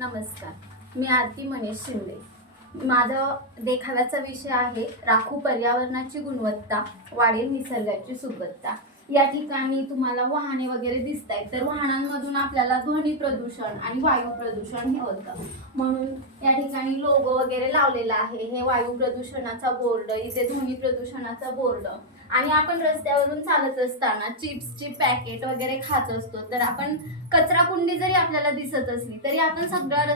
नमस्कार, मी आरती मनीष शिंदे। माझा देखाव्याचा विषय आहे राखू पर्यावरणाची गुणवत्ता, वाढेल निसर्गाची सुबत्ता। या ठिकाणी तुम्हाला वाहने वगैरे दिसत आहेत, तर वाहनांमधून आपल्याला ध्वनी प्रदूषण आणि वायू प्रदूषण हे होतं, म्हणून या ठिकाणी लोगो वगैरे लावलेला आहे। हे वायू प्रदूषणाचा बोर्ड, इथे ध्वनी प्रदूषणाचा बोर्ड। आणि आपण रस्त्यावरून चालत असताना चिप्सची पॅकेट वगैरे खात असतो, तर आपण कचरा कुंडी जरी आपल्याला दिसत असली तरी आपण सगळा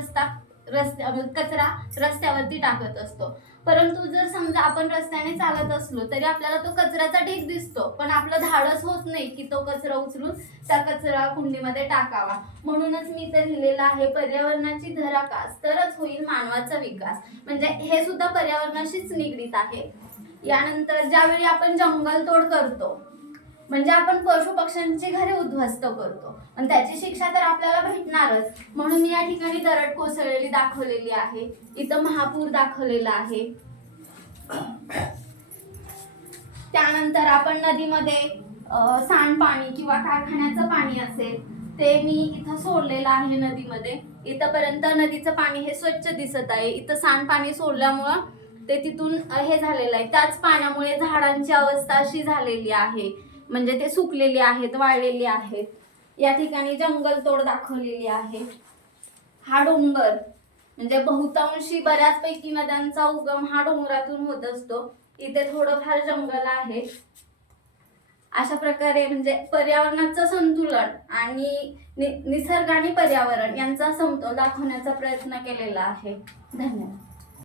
कचरा रस्त्यावरती टाकत असतो। परंतु जर समजा आपण रस्त्याने चालत असलो तरी आपल्याला तो कचऱ्याचा ढीग दिसतो, पण आपलं धाडस होत नाही की तो कचरा उचलून त्या कचरा कुंडीमध्ये टाकावा। म्हणूनच मी इथे लिहिलेलं आहे, पर्यावरणाची धराकास तरच होईल मानवाचा विकास। म्हणजे हे सुद्धा पर्यावरणाशीच निगडीत आहे। यानंतर ज्यावेळी आपण जंगलतोड करतो, म्हणजे आपण पशु पक्ष्यांची घरे उद्ध्वस्त करतो, पण त्याची शिक्षा तर आपल्याला भेटणारच। म्हणून मी या ठिकाणी दरड कोसळलेली दाखवलेली आहे, इथं महापूर दाखवलेला आहे। त्यानंतर आपण नदीमध्ये सांडपाणी किंवा कारखान्याचं पाणी असेल ते मी इथं सोडलेलं आहे नदीमध्ये। इथपर्यंत नदीचं पाणी हे स्वच्छ दिसत आहे। इथं सांडपाणी सोडल्यामुळं ते तिथून हे झालेलं आहे। त्याच पाण्यामुळे झाडांची अवस्था अशी झालेली आहे, म्हणजे ते सुकलेली आहेत, वाळलेली आहेत। या ठिकाणी जंगलतोड दाखवलेली आहे। हा डोंगर म्हणजे बहुतांशी बऱ्याचपैकी नद्यांचा उगम हा डोंगरातून होत असतो। इथे थोडंफार जंगल आहे। अशा प्रकारे म्हणजे पर्यावरणाचं संतुलन आणि निसर्ग आणि पर्यावरण यांचा समतोल दाखवण्याचा प्रयत्न केलेला आहे। धन्यवाद।